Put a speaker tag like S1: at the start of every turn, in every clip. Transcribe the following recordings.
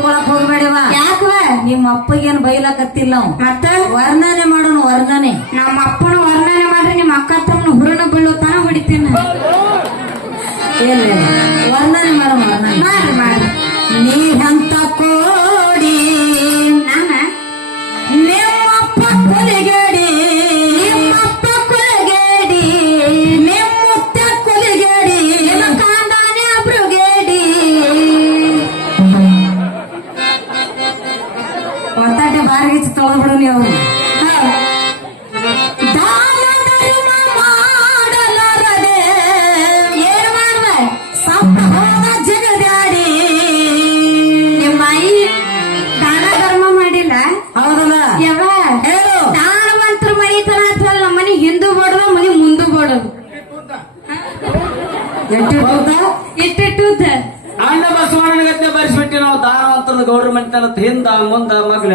S1: ತಿಳ್ಕೊಳಕ್ ಹೋಗ್ಬೇಡವ
S2: ಯಾಕವ?
S1: ನಿಮ್ಮ ಅಪ್ಪಗೇನ್ ಬೈಲಾಕತ್ತಿಲ್ಲ ಅತ್ತ
S2: ಮತ್ತ?
S1: ವರ್ಣನೆ ಮಾಡೋಣ ವರ್ಣನೆ.
S2: ನಮ್ಮ ಅಪ್ಪನ ವರ್ಣನೆ ಮಾಡ್ರಿ ನಿಮ್ಮ ಅಕ್ಕ ತಮ್ಮ ಹುರಣ ಬೀಳೋ
S1: ತನ ಹೊಡಿತೀನಿ. ವರ್ಣನೆ ಮಾಡೋಣ ವರ್ಣನೆ.
S2: ಇಟ್ಟಿಟ್ಟುದ್ದ ಅಣ್ಣ
S1: ಬಸವಣ್ಣ ಗದ್ದೆ ಬರಿಸ್ಬಿಟ್ಟಿ ನಾವು ದಾನ
S2: ಅಂತ ಗೌರ್ಮೆಂಟ್
S1: ಅಂತ ಹಿಂದ
S2: ಮುಂದ
S1: ಮಗ್ಲ.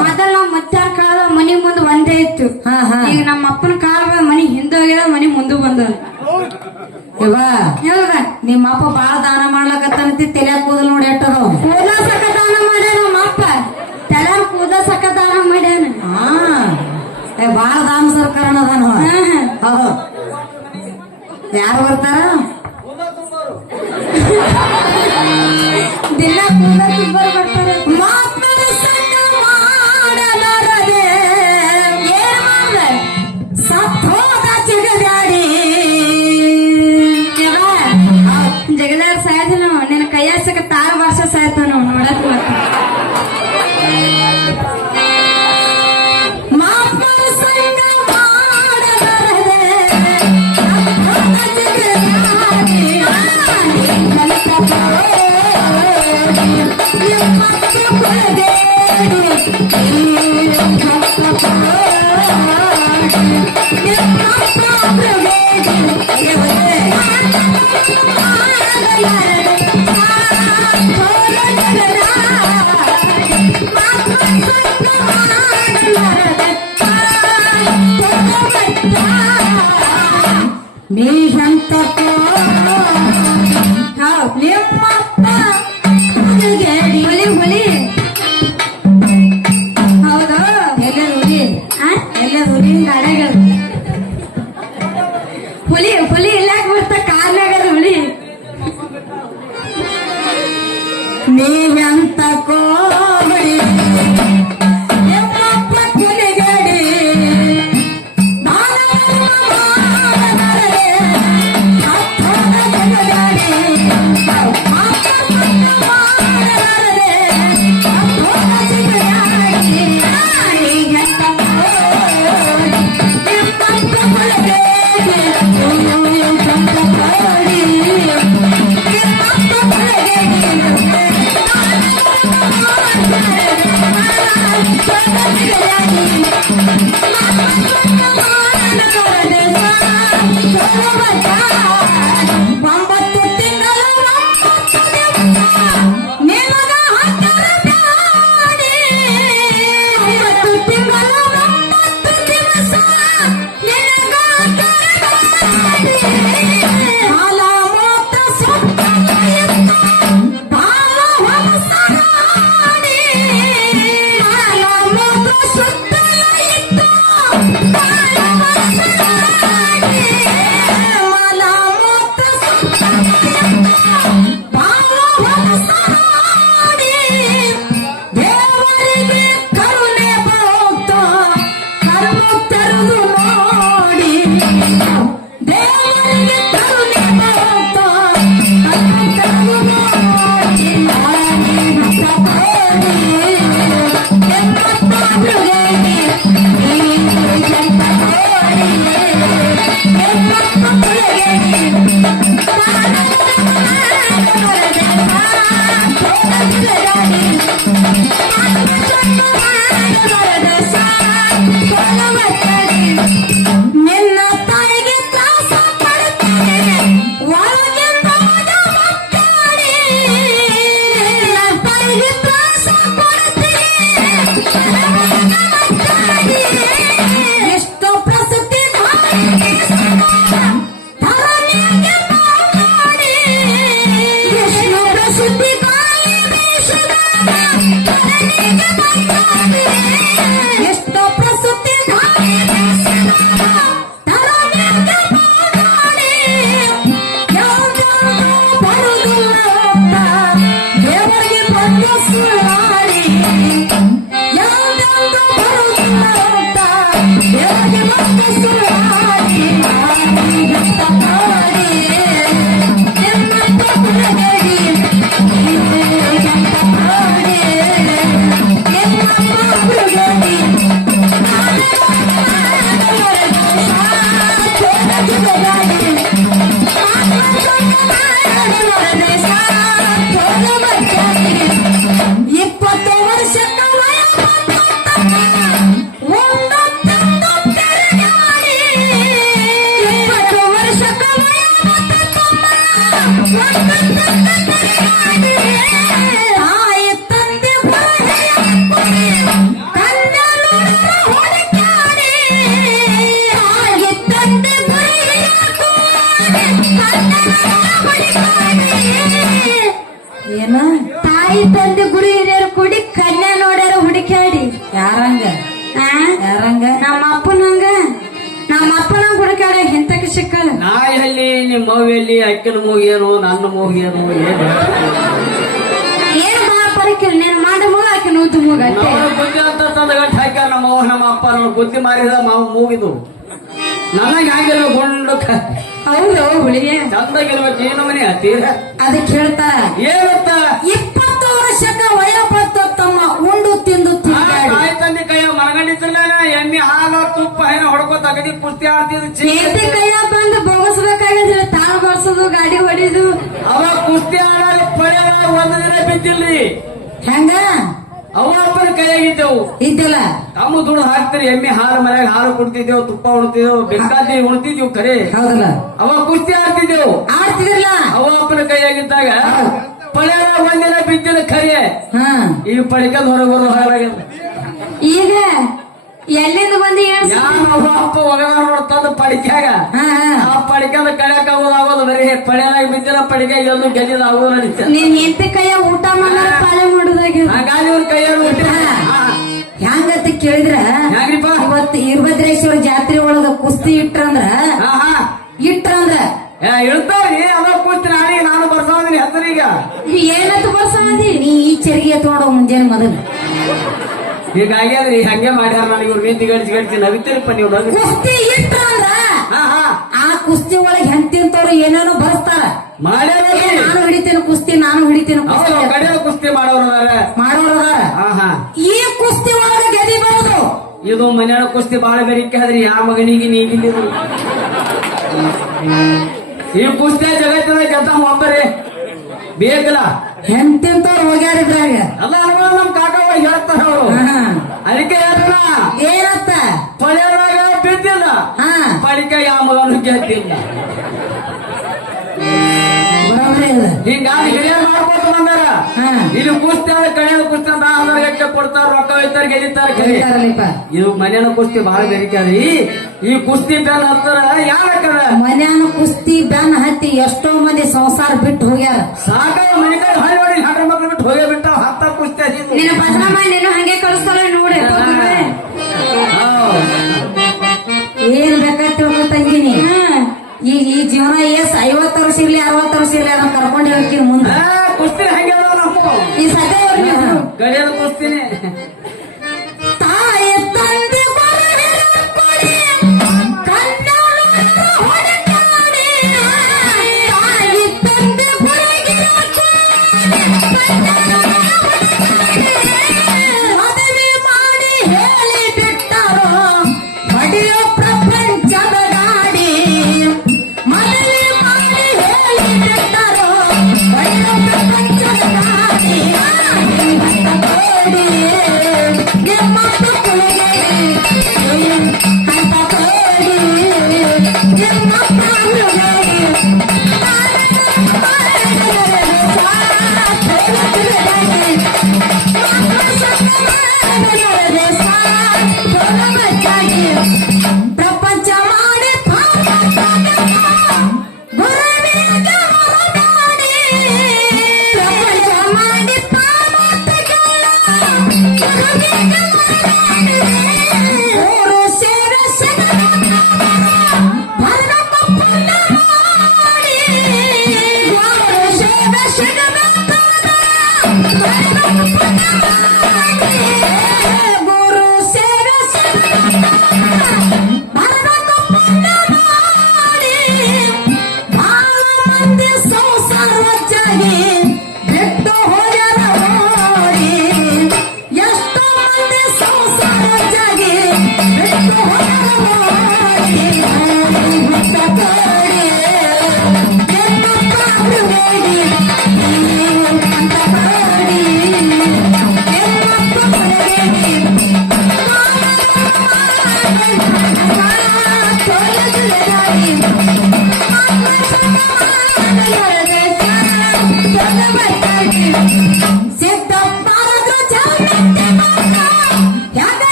S2: ಮೊದಲ ನಮ್ಮ ಕಾಲ ಮನಿ ಮುಂದೆ ಒಂದೇ ಇತ್ತು. ಈಗ ನಮ್ಮ ಅಪ್ಪನ ಕಾಲ ಮನಿ ಹಿಂದೆ ಹೋಗ್ಯದ ಮನಿ ಮುಂದೆ ಬಂದ
S1: ಇವ ನಿಮ್ಮ ಅಪ್ಪ ಬಾಳ ದಾನ ಮಾಡ್ಲಕತ್ತಂತಿ ತಲೆಯಾಕ ಕೂದಲ್ ನೋಡಿ ಎಟ್ಟದ ಯಾರು ಬರ್ತಾರ
S3: তাকো Yeah. ಅಕ್ಕಿನ ಮೂಗೇನು ನನ್ನ ಮೂಗೇನು ಏನು
S2: ಏನ್ ನೀನ್ ಮಾಡ ಮೂಗ ಆಕೆ ನೂತು ಮೂಗ ಅಷ್ಟೇ
S3: ನಮ್ಮ ಬುದ್ಧಿ ಅಂತ ತಂದ ಗಂಟು ಹಾಕ್ಯಾರ ನಮ್ಮ ಅವ್ವ ನಮ್ಮ ಅಪ್ಪ ಬುದ್ಧಿ ಮಾರಿದ ಮಾವು ಮೂಗಿದು. ನನಗೆ ಆಗಿಲ್ಲ ಗುಂಡು
S2: ಹೌದು ಹುಳಿಗೆ
S3: ಚಂದಾಗಿರ್ಬೇಕು ಏನು ಮನೆ ತೀರ
S1: ಅದಕ್ಕೆ ಹೇಳ್ತಾರ
S3: ಏನಂತ ಎಮ್ಮೆ ಹಾಲು ತುಪ್ಪ ಏನ ಹೊಡ್ಕೋತ ತಗದಿ ಕುಸ್ತಿ ಆಡ್ತಿದ್ರು
S2: ಕೈಯ ಬಂದು ಬೋಗಸ್ಬೇಕಾಗಿದ್ರೆ ತಾಳ ಬರ್ಸೋದು ಗಾಡಿ ಹೊಡಿದು
S3: ಅವ ಕುಸ್ತಿ ಆಡಾಗ ಪಡೆಯ ಒಂದ್ ದಿನ ಬಿದ್ದಿಲ್ರಿ
S1: ಹೆಂಗ?
S3: ಅವ ಅಪ್ಪನ ಕೈಯಾಗಿದ್ದೆವು.
S1: ಇದ್ದಿಲ್ಲ?
S3: ತಮ್ಮ ದುಡ್ಡು ಹಾಕ್ತಿರಿ ಎಮ್ಮೆ ಹಾಲು ಮನೆಯಾಗ ಹಾಲು ಕುಡ್ತಿದ್ದೆವು ತುಪ್ಪ ಉಣ್ತಿದ್ದೇವು ಬೇಕಾದಿ ಉಣ್ತಿದ್ವು ಕರೆ
S1: ಹೌದಲ್ಲ?
S3: ಅವ ಕುಸ್ತಿ ಆಡ್ತಿದ್ದೆವು
S1: ಆಡ್ತಿದ್ರಲ್ಲ?
S3: ಅವ ಅಪ್ಪನ ಕೈಯಾಗಿದ್ದಾಗ ಪಳೆಯ ಒಂದಿನ ಬಿದ್ದಿಲ್ಲ ಖರೆ.
S1: ಹಾ.
S3: ಈ ಪಡಿಕದ ಹೊರಗೆ ಬರೋ ಹಾಗಾಗ್ಯದ
S2: ಈಗ ಎಲ್ಲಿಂದ ಬಂದಿ
S3: ಅವ್ವ ಅಪ್ಪ ಒಗದ ನೋಡ್ತಂದ ಪಡಿಕ್ಯಾಗ. ಆ ಪಡಿಕದ ಕಳ್ಯಾಕ ಆಗೋದು ಬರೀ ಪಡೆಯಲಾಗಿ ಬಿದ್ದಿರ ಪಡಿಕೆ ಇದೊಂದು ಗೆದ್ದಿಲ್ಲ ಆಗೋದು ನಡೀತ
S2: ನೀನ್ ಎಂತ ಕೈಯ ಊಟ ಮಾಡಾರ ಪಾಲೆ ಮಾಡುದಾಗ?
S3: ಹಾಗಾಗಿ ಅವ್ರ ಕೈಯಾಗ ಊಟ
S1: ಹೆಂಗಂತ ಕೇಳಿದ್ರ?
S3: ಬಾ
S1: ಇವತ್ತು ವೀರಭದ್ರೇಶ್ವರ ಜಾತ್ರೆ ಒಳಗ ಕುಸ್ತಿ ಇಟ್ರಂದ್ರ? ಇಟ್ರಂದ್ರ?
S3: ಇಳ್ತಾವ್ರಿ ಅದ ಕೂತಿ ನಾನೀಗ ನಾನು ಬರ್ಸಾವ್ರಿ ಹೆಸರೀಗ.
S2: ಏನಂತ ಬರ್ಸಮದಿ
S1: ನೀ ಈ ಚರಿಗೆ ಎತ್ಕೊಂಡು ಮುಂಜಾನೆ ಮೊದಲು.
S3: ಹೀಗಾಗ್ಯಾದ್ರಿ ಹಂಗೆ ಮಾಡ್ಯಾರ ನನಗೆ ಇವ್ರು ನಿಂತಿ ಗಡಿಸಿ ಗಡಿಸಿ ನವಿತೀರಪ್ಪ ನೀವು ನಗು
S1: ಕುಸ್ತಿ ಇಟ್ರಂದ್ರ
S3: ಹಾ ಹಾ.
S1: ಆ ಕುಸ್ತಿ ಒಳಗೆ ಹೆಂತಿಂತವ್ರು ಏನೇನೋ ಬರ್ತಾರ
S3: ಮಾಡ್ಯಾರ
S1: ಏ, ನಾನು ಹಿಡಿತೇನೆ ಕುಸ್ತಿ ನಾನು ಹಿಡಿತೇನೆ ಕುಸ್ತಿ
S3: ಅವ್ರು ಕಡೆ ಕುಸ್ತಿ ಮಾಡೋರು ಅದಾರ.
S1: ಮಾಡೋರು ಅದಾರ.
S3: ಹಾ ಹಾ.
S1: ಈ ಕುಸ್ತಿ ಒಳಗೆ ಗೆದಿ ಬರೋದು.
S3: ಇದು ಮನೆಯ ಕುಸ್ತಿ ಬಾಳ ಬೇರಿಕೆ ಆದ್ರೆ ಯಾವ ಮಗನಿಗೆ ನೀಗಿಲ್ಲ ಈ ಕುಸ್ತಿ ಜಗತ್ತಿನ ಗೆದ್ದ ಒಬ್ಬರೇ ಬೇಕಲ್ಲ?
S1: ಹೆಂತಿಂತವ್ರು ಹೋಗ್ಯಾರಿದ್ರಾಗ
S3: ಅಲ್ಲ ಅನುಭವ ನಮ್ ಕಾಕವ ಅದಕ್ಕೆ
S1: ಏನತ್ತ
S3: ಬಿದ್ದಿಲ್ಲ.
S1: ಹಾ.
S3: ಪಡಿಕೆ ಯಾವ ಮಗನು ಗೆದ್ದಿಲ್ಲ.
S1: ಬರೋಬ್ರಿ ಅದ
S3: ಹಿಂಗಾಗಿ ಹಿರಿಯರ್ ಮಾಡ್ಕೊತ ಬಂದಾರ. ಇಲ್ಲಿ ಕುಸ್ತಿ ಅಂತ ಕೊಡ್ತಾರ ರೊಕ್ಕ ಒಯ್ತಾರ ಇದು ಮನೆಯ ಕುಸ್ತಿ ಬಹಳ ಈ ಕುಸ್ತಿ ಬೆಲ್ ಹತ್ತಾರ ಯಾಕದ
S1: ಮನ್ಯಾನ ಕುಸ್ತಿ ಬ್ಯಾನ್ ಹತ್ತಿ ಎಷ್ಟೋ ಮಂದಿ ಸಂಸಾರ ಬಿಟ್ಟು ಹೋಗ್ಯಾರ.
S3: ಸಾಕ ಮನೆ ಕಡೆ ಹೋಗೇ ಬಿಟ್ಟ ಹತ್ತ ಕುಸ್ತಿ
S2: ನೀನು ಭಜನ ಮಾಡಿ ನೀನು ಹಂಗೆ ಕಳಿಸ್ತಾರ ನೋಡಿ.
S1: ಏನ್ ಬೇಕಾದ್ ತಿಳ್ಕೊ ತಂಗಿನಿ ಈಗ ಈ ಜೀವನ ಎಸ್ ಐವತ್ತು ವರ್ಷ ಇರ್ಲಿ ಅರವತ್ತು ವರ್ಷ ಇರ್ಲಿ ಅದನ್ನ ಕರ್ಕೊಂಡು ಹೋಗ್ತೀನಿ ಮುಂದೆ.
S3: ಕುಸ್ತಿ ಹಂಗೆ
S2: ಈ ಸದ್ಯ
S3: ಕುಸ್ತಿನೇ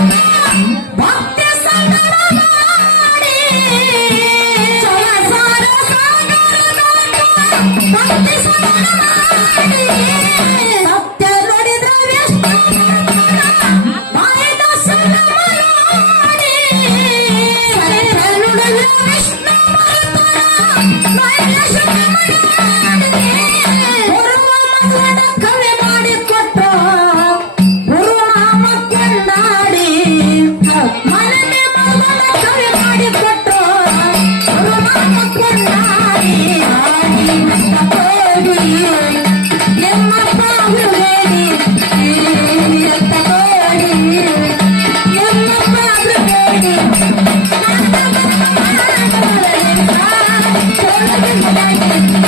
S1: Amen. Música